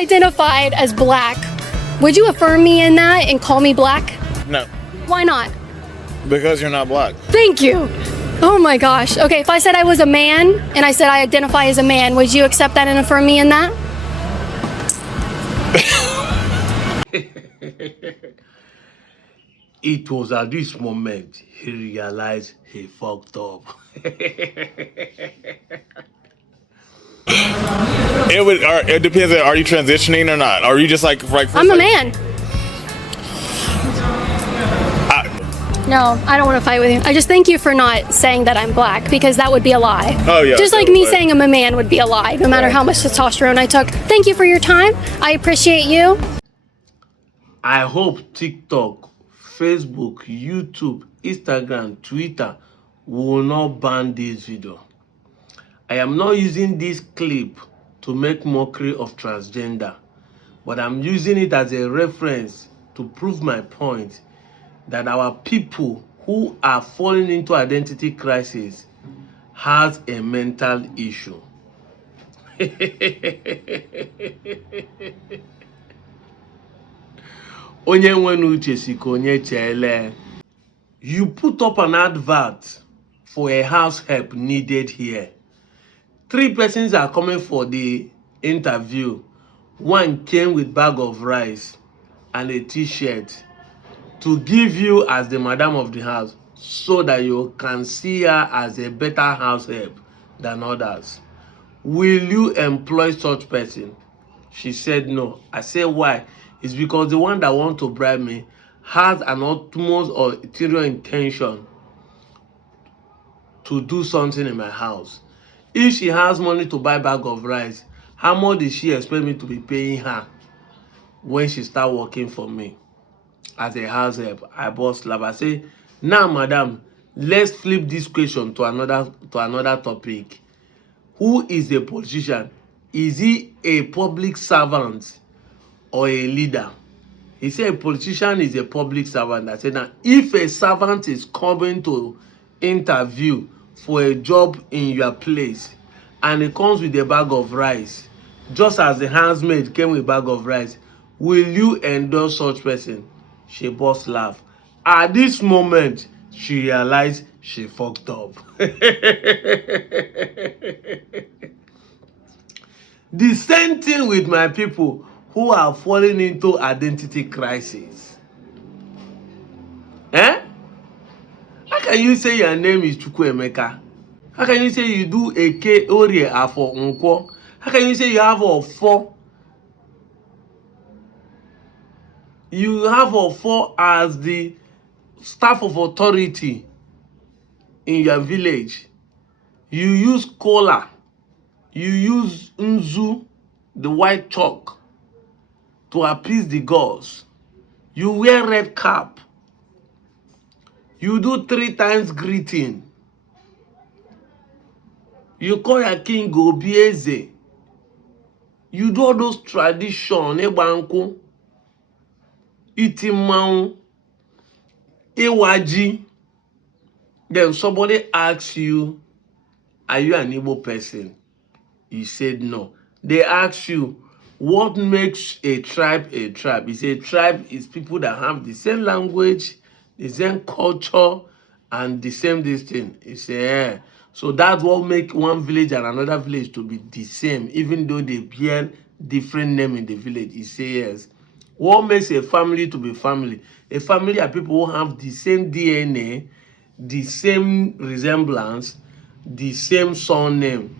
identified as black, would you affirm me in that and call me black? No. Why not? Because you're not black. Thank you. Oh my gosh. Okay, if I said I was a man and I said I identify as a man, would you accept that and affirm me in that? It was at this moment he realized he fucked up. It depends. Are you transitioning or not? Are you just like I'm a man. No, I don't want to fight with you. I just thank you for not saying that I'm black, because that would be a lie. Oh, yeah. Just like me saying I'm a man would be a lie, no matter how much testosterone I took. Thank you for your time. I appreciate you. I hope TikTok, Facebook, YouTube, Instagram, Twitter will not ban this video. I am not using this clip to make mockery of transgender, but I'm using it as a reference to prove my point that our people who are falling into identity crisis has a mental issue. Onye nwenu uche si ka onye chele. You put up an advert for a house help needed here. 3 persons are coming for the interview. One came with bag of rice and a t-shirt to give you as the madam of the house, so that you can see her as a better house help than others. Will you employ such person? She said no. I said why? It's because the one that want to bribe me has an utmost or ulterior intention to do something in my house. If she has money to buy bag of rice, how much did she expect me to be paying her when she start working for me as a house help? I bust laugh. I say, now madam, let's flip this question to another topic. Who is a politician? Is he a public servant or a leader? He said a politician is a public servant. I said, now if a servant is coming to interview for a job in your place and it comes with a bag of rice, just as the housemaid came with a bag of rice, will you endorse such person? She bust laugh. At this moment, she realized she fucked up. The same thing with my people who are falling into identity crisis. Eh? How can you say your name is Chukwuemeka? How can you say you do Eke, Orie, Afo, Nkwo? How can you say you have a 4? You have a 4 as the staff of authority in your village. You use kola. You use nzu, the white chalk, to appease the gods. You wear red cap. You do 3 times greeting. You call your king Obieze. You do all those tradition, Ebanku, Itimau, Ewaji. Then somebody asks you, are you an Igbo person? You said no. They ask you, what makes a tribe a tribe? You say a tribe is people that have the same language, the same culture, and the same thing. You say, yeah. So that's what makes one village and another village to be the same, even though they bear different name in the village. You say yes. What makes a family to be family? A family are people who have the same DNA, the same resemblance, the same surname.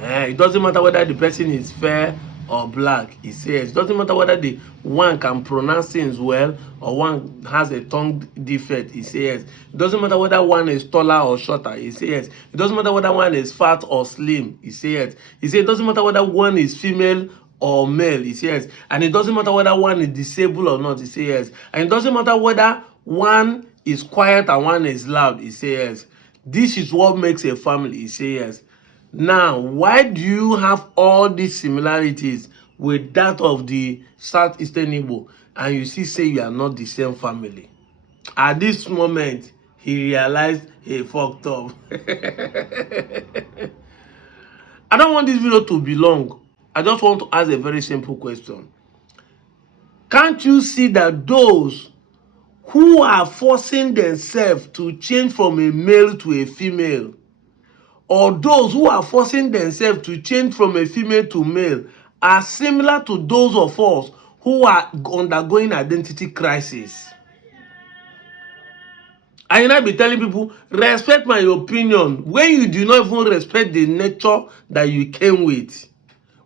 It doesn't matter whether the person is fair or black. He says it doesn't matter whether the one can pronounce things well or one has a tongue defect. He says it doesn't matter whether one is taller or shorter. He says it doesn't matter whether one is fat or slim. He says it doesn't matter whether one is female or male. He says, and it doesn't matter whether one is disabled or not. He says, and it doesn't matter whether one is quiet and one is loud. He says, this is what makes a family. He says. Now, why do you have all these similarities with that of the Southeastern Igbo and you still say you are not the same family? At this moment, he realized he fucked up. I don't want this video to be long. I just want to ask a very simple question. Can't you see that those who are forcing themselves to change from a male to a female, or those who are forcing themselves to change from a female to male, are similar to those of us who are undergoing identity crisis? I will not be telling people, respect my opinion, when you do not even respect the nature that you came with.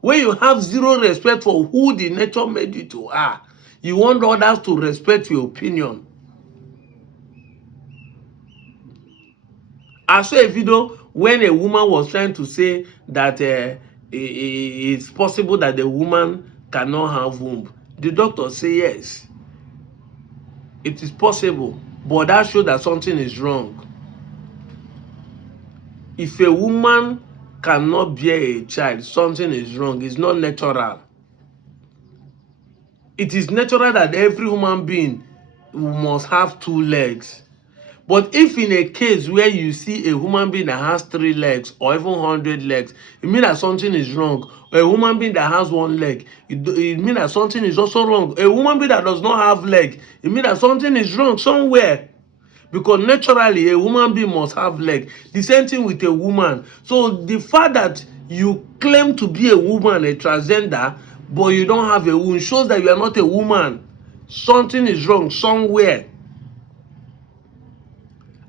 When you have zero respect for who the nature made you to are, you want others to respect your opinion. I saw a video when a woman was trying to say that it's possible that the woman cannot have womb. The doctor say yes, it is possible, but that shows that something is wrong. If a woman cannot bear a child, something is wrong. It's not natural. It is natural that every human being must have 2 legs. But if in a case where you see a human being that has 3 legs or even 100 legs, it means that something is wrong. Or a human being that has 1 leg, it means that something is also wrong. A human being that does not have leg, it means that something is wrong somewhere. Because naturally, a human being must have leg. The same thing with a woman. So the fact that you claim to be a woman, a transgender, but you don't have a womb, shows that you are not a woman. Something is wrong somewhere.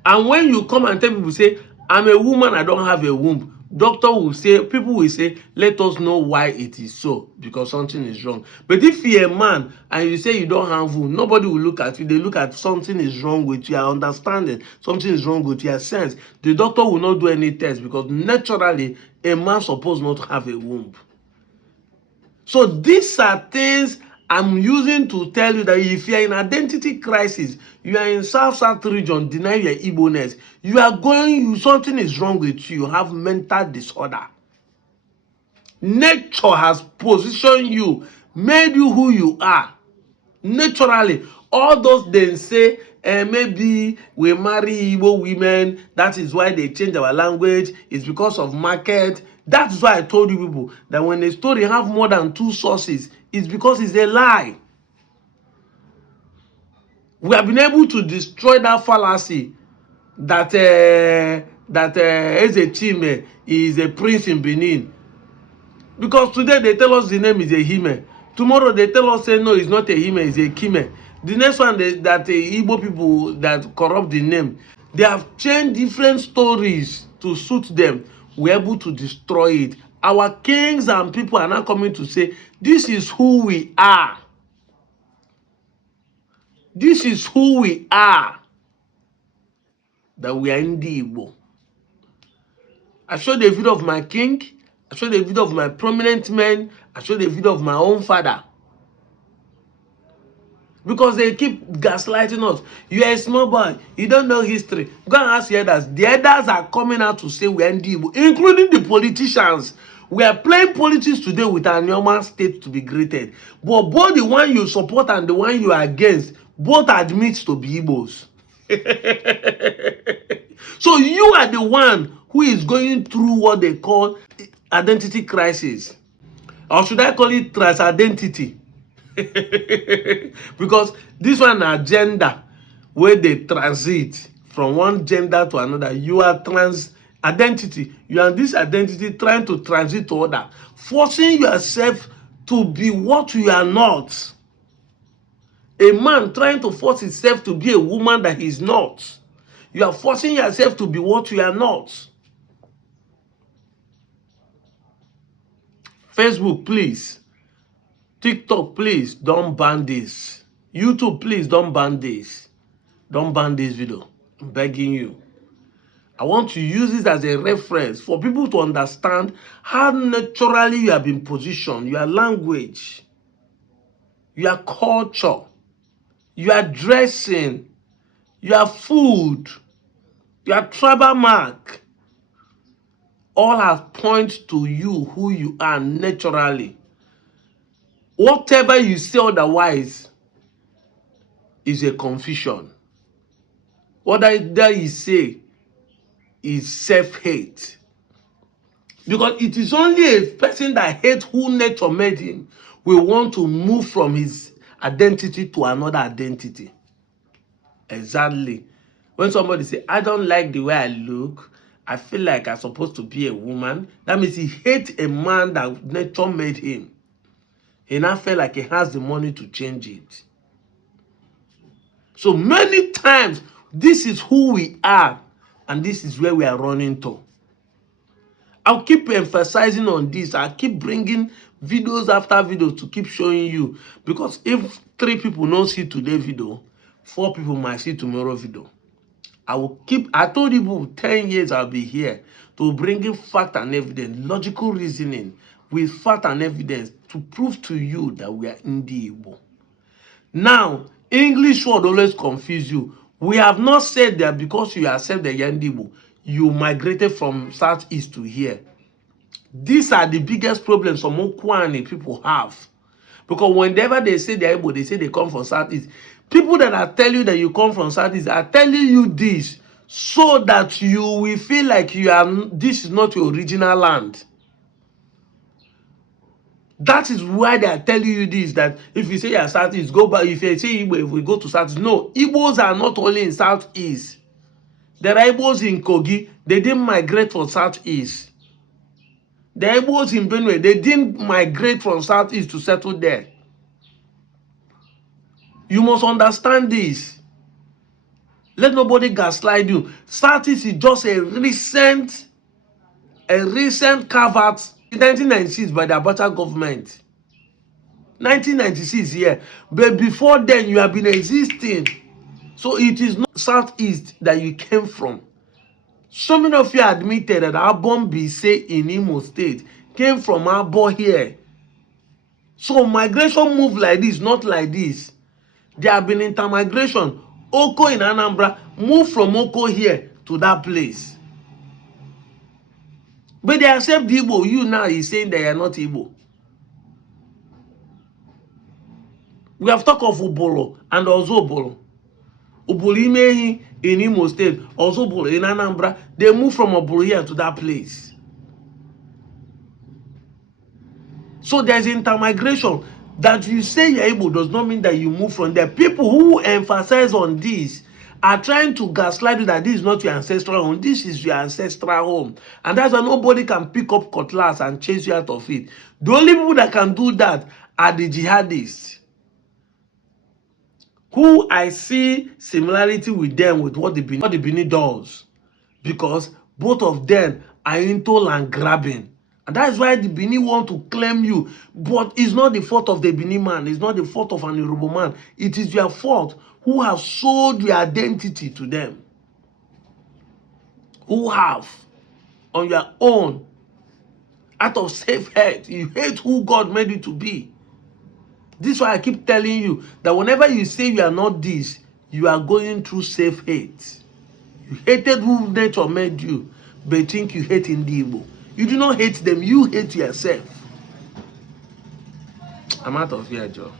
And when you come and tell people, say, I'm a woman, I don't have a womb, doctor will say, people will say, let us know why it is so, because something is wrong. But if you're a man and you say you don't have womb, nobody will look at you. They look at something is wrong with your understanding, something is wrong with your sense. The doctor will not do any test, because naturally a man supposed not to have a womb. So these are things I'm using to tell you that if you are in identity crisis, you are in South region, deny your Igbo-ness, you are going, something is wrong with you, you have mental disorder. Nature has positioned you, made you who you are. Naturally, all those they say, maybe we marry Igbo women, that is why they change our language, it's because of market. That's why I told you people that when a story have more than 2 sources, it's because it's a lie. We have been able to destroy that fallacy that Ezechime is a prince in Benin. Because today they tell us the name is a Hime. Tomorrow they tell us, say, no, it's not a Hime, it's a Kime. The next one, that Igbo people that corrupt the name, they have changed different stories to suit them. We're able to destroy it. Our kings and people are now coming to say, this is who we are. This is who we are. That we are in the Igbo. I showed the video of my king. I showed the video of my prominent men. I showed the video of my own father. Because they keep gaslighting us. You are a small boy. You don't know history. Go and ask the elders. The elders are coming out to say we are in the Igbo, including the politicians. We are playing politics today with Anioma state to be greeted. But both the one you support and the one you are against, both admit to be Igbos. So you are the one who is going through what they call identity crisis. Or should I call it transidentity? Because this one na gender where they transit from one gender to another. You are trans identity. You are this identity trying to transit to other, forcing yourself to be what you are not. A man trying to force himself to be a woman that he is not. You are forcing yourself to be what you are not. Facebook, please. TikTok, please don't ban this. YouTube, please don't ban this. Don't ban this video. I'm begging you. I want to use this as a reference for people to understand how naturally you have been positioned, your language, your culture, your dressing, your food, your tribal mark. All have point to you, who you are naturally. Whatever you say otherwise is a confusion. What that you say is self-hate. Because it is only a person that hates who nature made him will want to move from his identity to another identity. Exactly. When somebody say, I don't like the way I look, I feel like I'm supposed to be a woman, that means he hates a man that nature made him. He now feel like he has the money to change it. So many times, this is who we are, and this is where we are running to. I'll keep emphasizing on this. I'll keep bringing videos after videos to keep showing you. Because if 3 people don't see today video, 4 people might see tomorrow video. I told you 10 years I'll be here to bring in fact and evidence, logical reasoning with fact and evidence to prove to you that we are Igbo. Now, English word always confuse you. We have not said that because you accept the Igbo, you migrated from southeast to here. These are the biggest problems some Okwani people have. Because whenever they say they're Igbo, they say they come from southeast. People that are telling you that you come from southeast are telling you this so that you will feel like this is not your original land. That is why they are telling you this, that if you say you are southeast, go back. If you say Igbo, if we go to southeast, no, Igbos are not only in southeast. There are Igbos in Kogi, they didn't migrate from southeast. The Igbos in Benue, they didn't migrate from southeast to settle there. You must understand this. Let nobody gaslight you. Southeast is just a recent carve-out in 1996 by the Abacha government. 1996, yeah. But before then, you have been existing. So it is not southeast that you came from. So many of you admitted that Abon Bise in Imo State came from Abo here. So migration move like this, not like this. There have been intermigration. Oko in Anambra moved from Oko here to that place. But they accept the Igbo. You now is saying they are not Igbo. We have talked of Ubolo and Ozobolo. Ubolo in Imo State, Ozobolo in Anambra. They moved from Ubolo here to that place. So there's intermigration. That you say you're Igbo does not mean that you move from there. People who emphasize on this are trying to gaslight you that this is not your ancestral home. This is your ancestral home. And that's why nobody can pick up cutlass and chase you out of it. The only people that can do that are the jihadists, who I see similarity with them with what the Bini does. Because both of them are into land grabbing. And that is why the Bini want to claim you. But it's not the fault of the Bini man. It's not the fault of an Yoruba man. It is your fault who have sold your identity to them. Who have, on your own, out of safe hate, you hate who God made you to be. This is why I keep telling you that whenever you say you are not this, you are going through safe hate. You hated who nature made you, but you think you hate Igbo. You do not hate them, you hate yourself. I'm out of here, Joe.